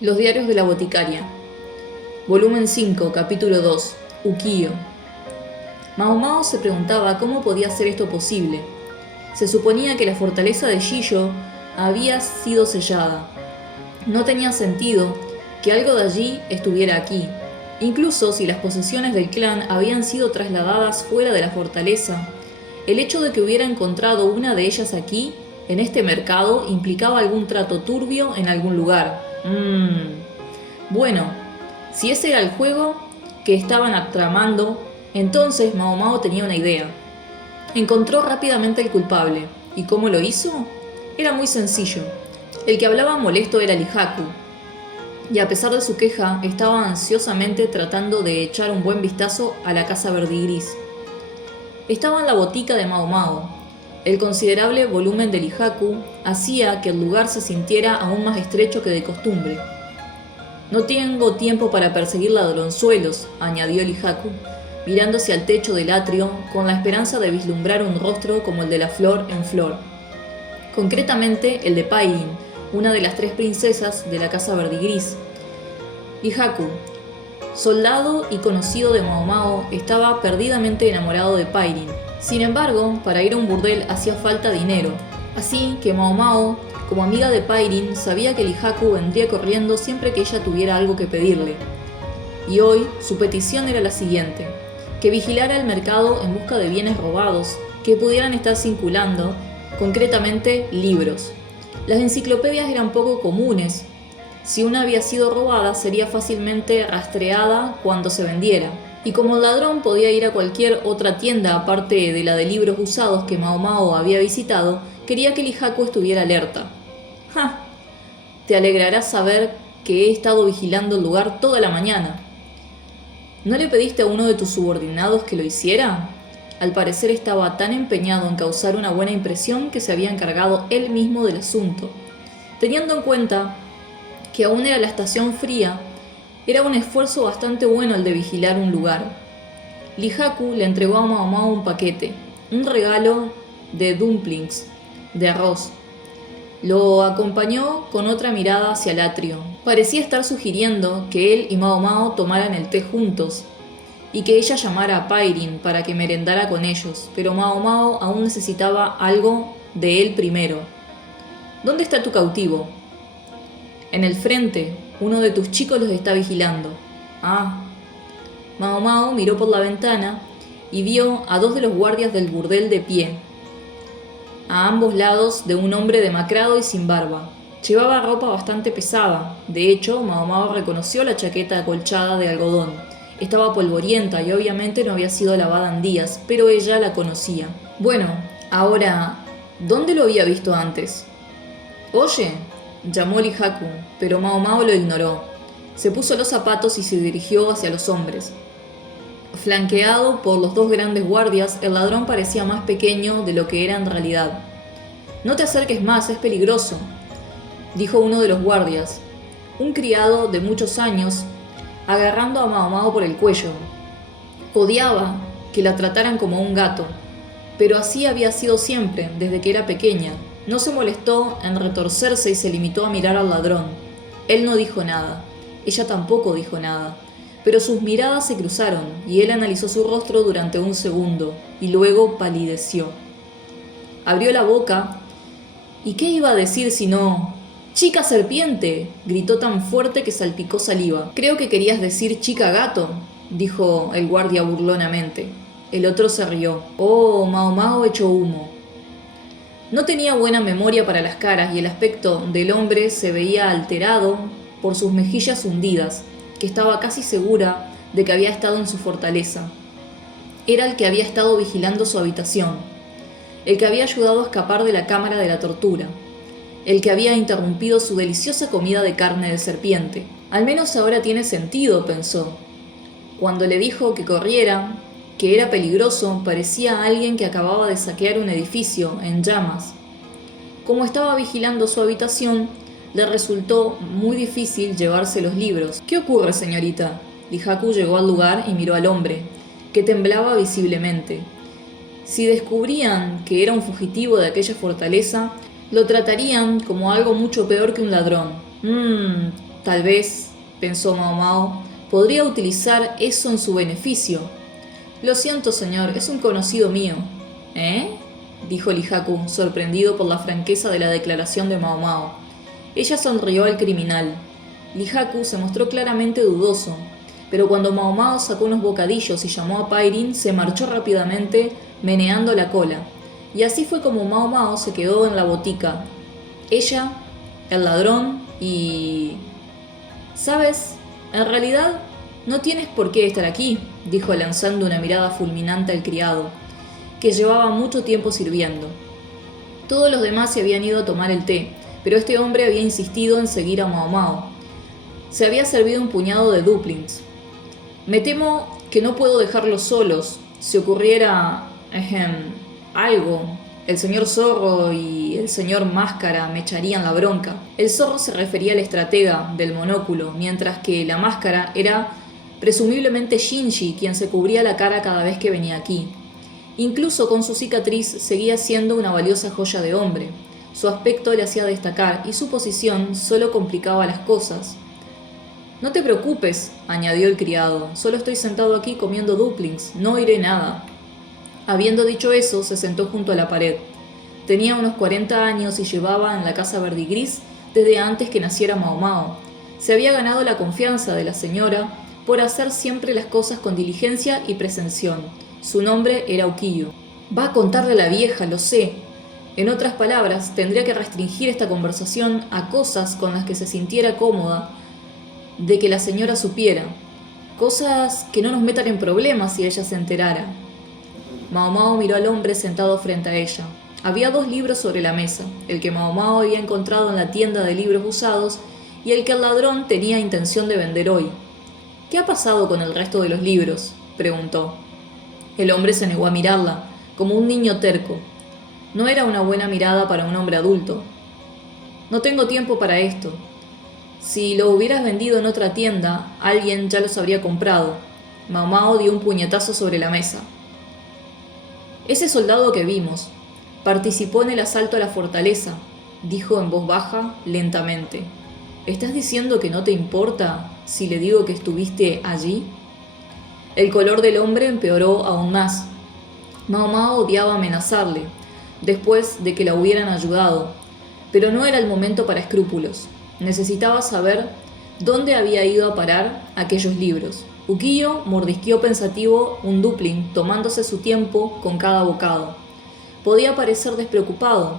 Los diarios de la boticaria. Volumen 5, capítulo 2. Ukiyo. Mao Mao se preguntaba cómo podía ser esto posible. Se suponía que la fortaleza de Shijo había sido sellada. No tenía sentido que algo de allí estuviera aquí, incluso si las posesiones del clan habían sido trasladadas fuera de la fortaleza. El hecho de que hubiera encontrado una de ellas aquí, en este mercado, implicaba algún trato turbio en algún lugar. Bueno, si ese era el juego que estaban tramando, entonces Mao Mao tenía una idea. Encontró rápidamente el culpable. ¿Y cómo lo hizo? Era muy sencillo. El que hablaba molesto era Lihaku, y a pesar de su queja, estaba ansiosamente tratando de echar un buen vistazo a la casa verdigris. Estaba en la botica de Mao Mao. El considerable volumen de Lihaku hacía que el lugar se sintiera aún más estrecho que de costumbre. «No tengo tiempo para perseguir ladronzuelos», añadió Lihaku, mirando hacia el techo del atrio con la esperanza de vislumbrar un rostro como el de la flor en flor. Concretamente el de Pairin, una de las 3 princesas de la casa verdigris. Lihaku, soldado y conocido de Mao Mao, estaba perdidamente enamorado de Pairin. Sin embargo, para ir a un burdel hacía falta dinero, así que Mao Mao, como amiga de Pairin, sabía que Lihaku vendría corriendo siempre que ella tuviera algo que pedirle. Y hoy su petición era la siguiente: que vigilara el mercado en busca de bienes robados que pudieran estar circulando, concretamente libros. Las enciclopedias eran poco comunes. Si una había sido robada, sería fácilmente rastreada cuando se vendiera. Y como el ladrón podía ir a cualquier otra tienda aparte de la de libros usados que Mao Mao había visitado, quería que Lihaku estuviera alerta. ¡Ja! Te alegrará saber que he estado vigilando el lugar toda la mañana. ¿No le pediste a uno de tus subordinados que lo hiciera? Al parecer estaba tan empeñado en causar una buena impresión que se había encargado él mismo del asunto. Teniendo en cuenta que aún era la estación fría, era un esfuerzo bastante bueno el de vigilar un lugar. Lihaku le entregó a Mao Mao un paquete, un regalo de dumplings, de arroz. Lo acompañó con otra mirada hacia el atrio. Parecía estar sugiriendo que él y Mao Mao tomaran el té juntos, y que ella llamara a Pairin para que merendara con ellos, pero Mao Mao aún necesitaba algo de él primero. ¿Dónde está tu cautivo? En el frente, uno de tus chicos los está vigilando. Ah. Mao Mao miró por la ventana y vio a 2 de los guardias del burdel de pie, a ambos lados de un hombre demacrado y sin barba. Llevaba ropa bastante pesada. De hecho, Mao Mao reconoció la chaqueta acolchada de algodón. Estaba polvorienta y obviamente no había sido lavada en días, pero ella la conocía. Bueno, ahora, ¿dónde lo había visto antes? Oye, llamó Lihaku, pero Mao Mao lo ignoró. Se puso los zapatos y se dirigió hacia los hombres. Flanqueado por los 2 grandes guardias, el ladrón parecía más pequeño de lo que era en realidad. «No te acerques más, es peligroso», dijo uno de los guardias, un criado de muchos años, agarrando a Mao Mao por el cuello. Odiaba que la trataran como un gato, pero así había sido siempre, desde que era pequeña. No se molestó en retorcerse y se limitó a mirar al ladrón. Él no dijo nada, ella tampoco dijo nada, pero sus miradas se cruzaron y él analizó su rostro durante un segundo y luego palideció. Abrió la boca y ¿qué iba a decir si no? «¡Chica serpiente!», gritó tan fuerte que salpicó saliva. «Creo que querías decir chica gato», dijo el guardia burlonamente. El otro se rió. «Oh, Mao Mao echó humo». No tenía buena memoria para las caras y el aspecto del hombre se veía alterado por sus mejillas hundidas, que estaba casi segura de que había estado en su fortaleza. Era el que había estado vigilando su habitación, el que había ayudado a escapar de la cámara de la tortura, el que había interrumpido su deliciosa comida de carne de serpiente. Al menos ahora tiene sentido, pensó. Cuando le dijo que corriera, que era peligroso, parecía alguien que acababa de saquear un edificio en llamas. Como estaba vigilando su habitación, le resultó muy difícil llevarse los libros. «¿Qué ocurre, señorita?». Lihaku llegó al lugar y miró al hombre, que temblaba visiblemente. Si descubrían que era un fugitivo de aquella fortaleza, Lo tratarían como algo mucho peor que un ladrón. Tal vez, pensó Mao Mao, podría utilizar eso en su beneficio. Lo siento, señor, es un conocido mío. ¿Eh? Dijo Lijaku, sorprendido por la franqueza de la declaración de Mao Mao. Ella sonrió al criminal. Lijaku se mostró claramente dudoso, pero cuando Mao Mao sacó unos bocadillos y llamó a Pairin, se marchó rápidamente, meneando la cola. Y así fue como Mao Mao se quedó en la botica. Ella, el ladrón y... ¿Sabes? En realidad, no tienes por qué estar aquí, dijo lanzando una mirada fulminante al criado, que llevaba mucho tiempo sirviendo. Todos los demás se habían ido a tomar el té, pero este hombre había insistido en seguir a Mao Mao. Se había servido un puñado de dumplings. Me temo que no puedo dejarlos solos. Si ocurriera... algo. El señor Zorro y el señor Máscara me echarían la bronca. El Zorro se refería al estratega del monóculo, mientras que la Máscara era presumiblemente Shinji, quien se cubría la cara cada vez que venía aquí. Incluso con su cicatriz seguía siendo una valiosa joya de hombre. Su aspecto le hacía destacar y su posición solo complicaba las cosas. No te preocupes, añadió el criado, solo estoy sentado aquí comiendo dumplings, no oiré nada. Habiendo dicho eso, se sentó junto a la pared. Tenía unos 40 años y llevaba en la casa verdigris desde antes que naciera Mao Mao. Se había ganado la confianza de la señora por hacer siempre las cosas con diligencia y presención. Su nombre era Ukiyo. Va a contarle a la vieja, lo sé. En otras palabras, tendría que restringir esta conversación a cosas con las que se sintiera cómoda de que la señora supiera. Cosas que no nos metan en problemas si ella se enterara. Mao Mao miró al hombre sentado frente a ella. Había 2 libros sobre la mesa, el que Mao Mao había encontrado en la tienda de libros usados y el que el ladrón tenía intención de vender hoy. ¿Qué ha pasado con el resto de los libros?, preguntó. El hombre se negó a mirarla, como un niño terco. No era una buena mirada para un hombre adulto. No tengo tiempo para esto. Si lo hubieras vendido en otra tienda, alguien ya los habría comprado. Mao Mao dio un puñetazo sobre la mesa. Ese soldado que vimos participó en el asalto a la fortaleza, dijo en voz baja, lentamente. ¿Estás diciendo que no te importa si le digo que estuviste allí? El color del hombre empeoró aún más. Mao Mao odiaba amenazarle, después de que la hubieran ayudado, pero no era el momento para escrúpulos. Necesitaba saber dónde había ido a parar aquellos libros. Ukiyo mordisqueó pensativo un dumpling, tomándose su tiempo con cada bocado. Podía parecer despreocupado,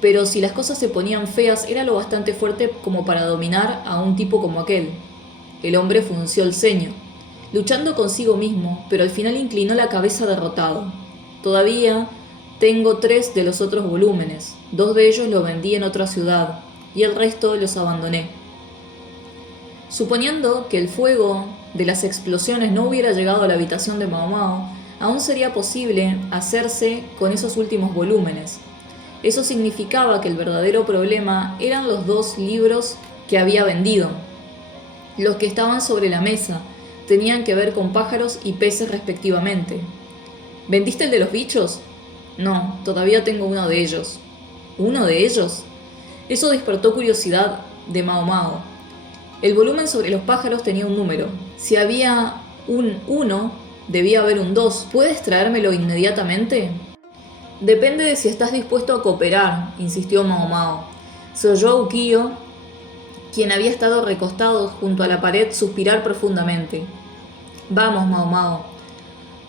pero si las cosas se ponían feas era lo bastante fuerte como para dominar a un tipo como aquel. El hombre frunció el ceño, luchando consigo mismo, pero al final inclinó la cabeza derrotado. Todavía tengo 3 de los otros volúmenes, 2 de ellos los vendí en otra ciudad, y el resto los abandoné. Suponiendo que el fuego de las explosiones no hubiera llegado a la habitación de Mao Mao, aún sería posible hacerse con esos últimos volúmenes. Eso significaba que el verdadero problema eran los 2 libros que había vendido. Los que estaban sobre la mesa tenían que ver con pájaros y peces respectivamente. ¿Vendiste el de los bichos? No, todavía tengo uno de ellos. ¿Uno de ellos? Eso despertó curiosidad de Mao Mao. El volumen sobre los pájaros tenía un número. Si había un 1, debía haber un 2. ¿Puedes traérmelo inmediatamente? Depende de si estás dispuesto a cooperar, insistió Mao Mao. Se oyó a Ukiyo, quien había estado recostado junto a la pared, suspirar profundamente. Vamos, Mao Mao.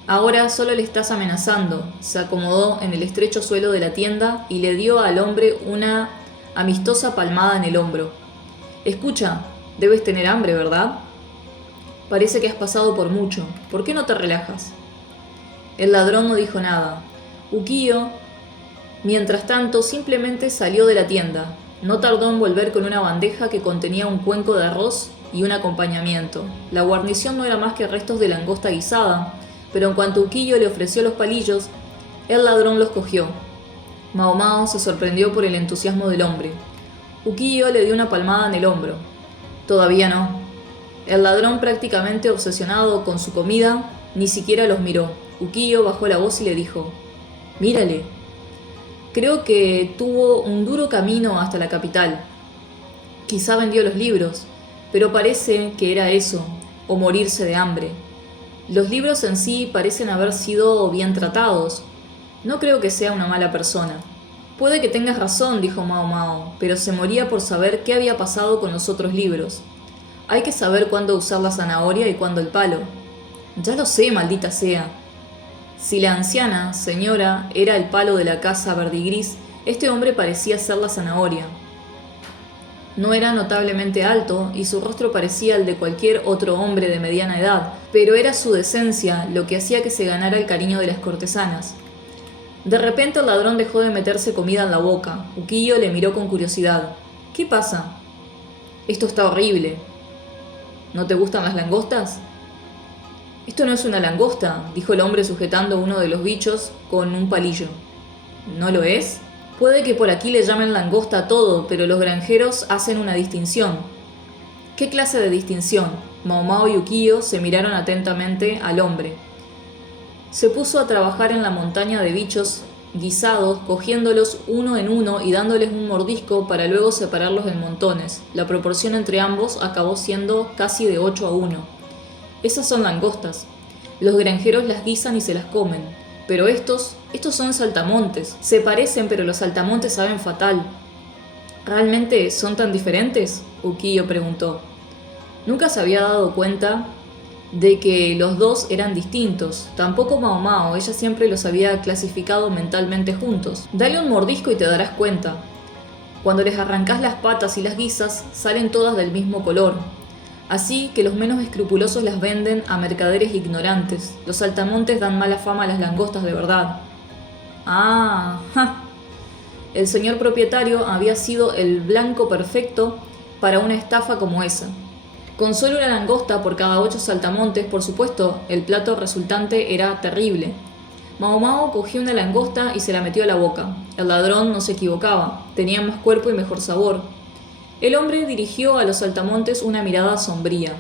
Ahora solo le estás amenazando. Se acomodó en el estrecho suelo de la tienda y le dio al hombre una amistosa palmada en el hombro. Escucha, debes tener hambre, ¿verdad? Parece que has pasado por mucho. ¿Por qué no te relajas? El ladrón no dijo nada. Ukiyo, mientras tanto, simplemente salió de la tienda. No tardó en volver con una bandeja que contenía un cuenco de arroz y un acompañamiento. La guarnición no era más que restos de langosta guisada, pero en cuanto Ukiyo le ofreció los palillos, el ladrón los cogió. Mao Mao se sorprendió por el entusiasmo del hombre. Ukiyo le dio una palmada en el hombro. Todavía no. El ladrón, prácticamente obsesionado con su comida, ni siquiera los miró. Ukiyo bajó la voz y le dijo: «Mírale». Creo que tuvo un duro camino hasta la capital. Quizá vendió los libros, pero parece que era eso, o morirse de hambre. Los libros en sí parecen haber sido bien tratados. No creo que sea una mala persona. Puede que tengas razón, dijo Mao Mao, pero se moría por saber qué había pasado con los otros libros. Hay que saber cuándo usar la zanahoria y cuándo el palo. Ya lo sé, maldita sea. Si la anciana, señora, era el palo de la casa verdigris, este hombre parecía ser la zanahoria. No era notablemente alto y su rostro parecía el de cualquier otro hombre de mediana edad, pero era su decencia lo que hacía que se ganara el cariño de las cortesanas. De repente el ladrón dejó de meterse comida en la boca. Ukiyo le miró con curiosidad. ¿Qué pasa? Esto está horrible. ¿No te gustan las langostas? Esto no es una langosta, dijo el hombre sujetando uno de los bichos con un palillo. ¿No lo es? Puede que por aquí le llamen langosta a todo, pero los granjeros hacen una distinción. ¿Qué clase de distinción? Mao Mao y Ukiyo se miraron atentamente al hombre. Se puso a trabajar en la montaña de bichos guisados, cogiéndolos uno en uno y dándoles un mordisco para luego separarlos en montones. La proporción entre ambos acabó siendo casi de 8-1. Esas son langostas. Los granjeros las guisan y se las comen. Pero estos son saltamontes. Se parecen, pero los saltamontes saben fatal. ¿Realmente son tan diferentes? Ukiyo preguntó. Nunca se había dado cuenta de que los dos eran distintos. Tampoco Mao Mao, ella siempre los había clasificado mentalmente juntos. Dale un mordisco y te darás cuenta. Cuando les arrancás las patas y las guisas, salen todas del mismo color. Así que los menos escrupulosos las venden a mercaderes ignorantes. Los saltamontes dan mala fama a las langostas de verdad. Ah, ja. El señor propietario había sido el blanco perfecto para una estafa como esa. Con solo una langosta por cada 8 saltamontes, por supuesto, el plato resultante era terrible. Mao Mao cogió una langosta y se la metió a la boca. El ladrón no se equivocaba, tenía más cuerpo y mejor sabor. El hombre dirigió a los saltamontes una mirada sombría.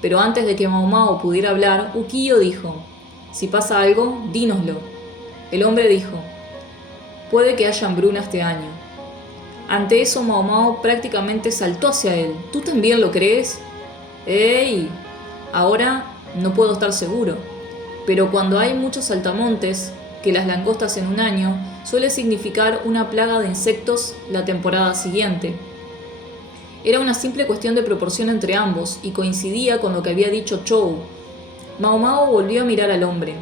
Pero antes de que Mao Mao pudiera hablar, Ukiyo dijo: «Si pasa algo, dínoslo». El hombre dijo: «Puede que haya hambruna este año». Ante eso Mao Mao prácticamente saltó hacia él. «¿Tú también lo crees?» «¡Ey! Ahora no puedo estar seguro. Pero cuando hay muchos saltamontes, que las langostas en un año, suele significar una plaga de insectos la temporada siguiente». Era una simple cuestión de proporción entre ambos y coincidía con lo que había dicho Chou. Mao Mao volvió a mirar al hombre.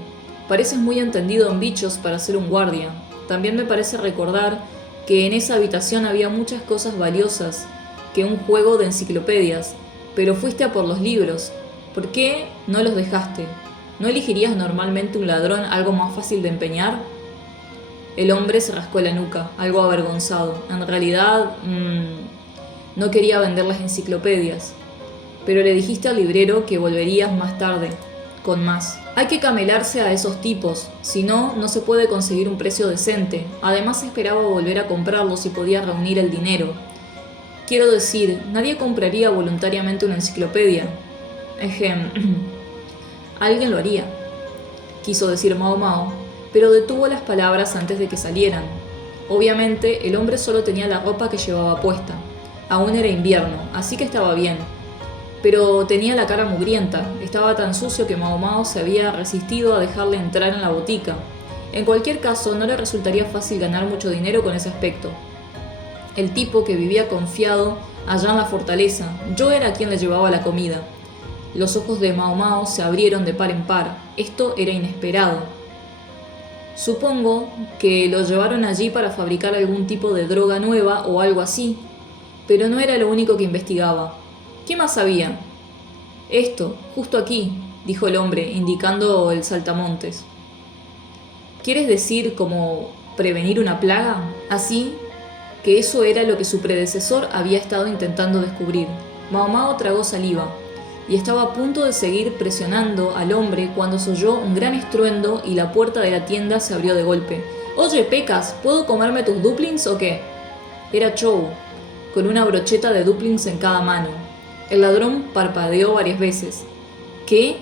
«Pareces muy entendido en bichos para ser un guardia. También me parece recordar que en esa habitación había muchas cosas valiosas, que un juego de enciclopedias, pero fuiste a por los libros. ¿Por qué no los dejaste? ¿No elegirías normalmente un ladrón algo más fácil de empeñar?» El hombre se rascó la nuca, algo avergonzado. En realidad, no quería vender las enciclopedias. Pero le dijiste al librero que volverías más tarde, con más. Hay que camelarse a esos tipos, si no, no se puede conseguir un precio decente. Además esperaba volver a comprarlos si podía reunir el dinero. Quiero decir, nadie compraría voluntariamente una enciclopedia. Alguien lo haría, quiso decir Mao Mao, pero detuvo las palabras antes de que salieran. Obviamente, el hombre solo tenía la ropa que llevaba puesta. Aún era invierno, así que estaba bien. Pero tenía la cara mugrienta. Estaba tan sucio que Mao Mao se había resistido a dejarle entrar en la botica. En cualquier caso, no le resultaría fácil ganar mucho dinero con ese aspecto. El tipo que vivía confiado allá en la fortaleza, yo era quien le llevaba la comida. Los ojos de Mao Mao se abrieron de par en par. Esto era inesperado. Supongo que lo llevaron allí para fabricar algún tipo de droga nueva o algo así. Pero no era lo único que investigaba. ¿Qué más había? Esto, justo aquí, dijo el hombre, indicando el saltamontes. ¿Quieres decir como prevenir una plaga? Así que eso era lo que su predecesor había estado intentando descubrir. Mao Mao tragó saliva y estaba a punto de seguir presionando al hombre cuando se oyó un gran estruendo y la puerta de la tienda se abrió de golpe. «Oye, Pecas, ¿puedo comerme tus dumplings o qué?» Era Chou, con una brocheta de dumplings en cada mano. El ladrón parpadeó varias veces. «¿Qué?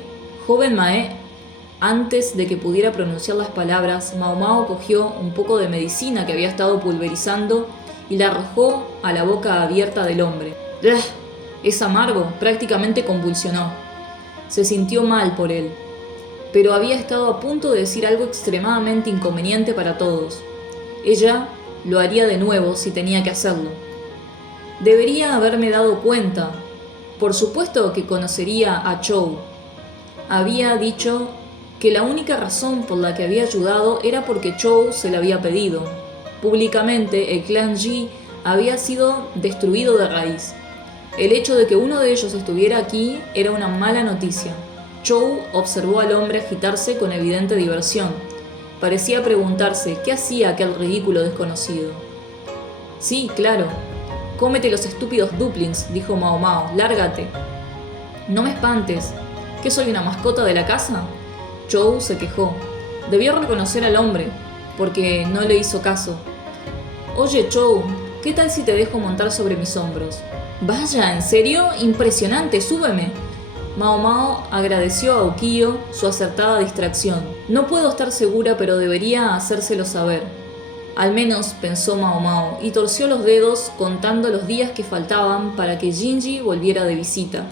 Joven Mae, Antes de que pudiera pronunciar las palabras, Mao Mao cogió un poco de medicina que había estado pulverizando y la arrojó a la boca abierta del hombre. ¡Ugh! Es amargo, prácticamente convulsionó. Se sintió mal por él, pero había estado a punto de decir algo extremadamente inconveniente para todos. Ella lo haría de nuevo si tenía que hacerlo. Debería haberme dado cuenta. Por supuesto que conocería a Chou. Había dicho que la única razón por la que había ayudado era porque Chou se lo había pedido. Públicamente, el clan Ji había sido destruido de raíz. El hecho de que uno de ellos estuviera aquí era una mala noticia. Chou observó al hombre agitarse con evidente diversión. Parecía preguntarse qué hacía aquel ridículo desconocido. Sí, claro. Cómete los estúpidos dumplings, dijo Mao Mao. Lárgate. No me espantes. ¿Qué soy, una mascota de la casa? Chou se quejó. Debió reconocer al hombre, porque no le hizo caso. Oye, Chou, ¿qué tal si te dejo montar sobre mis hombros? Vaya, ¿en serio? Impresionante, súbeme. Mao Mao agradeció a Ukiyo su acertada distracción. No puedo estar segura, pero debería hacérselo saber. Al menos, pensó Mao Mao, y torció los dedos contando los días que faltaban para que Jinji volviera de visita.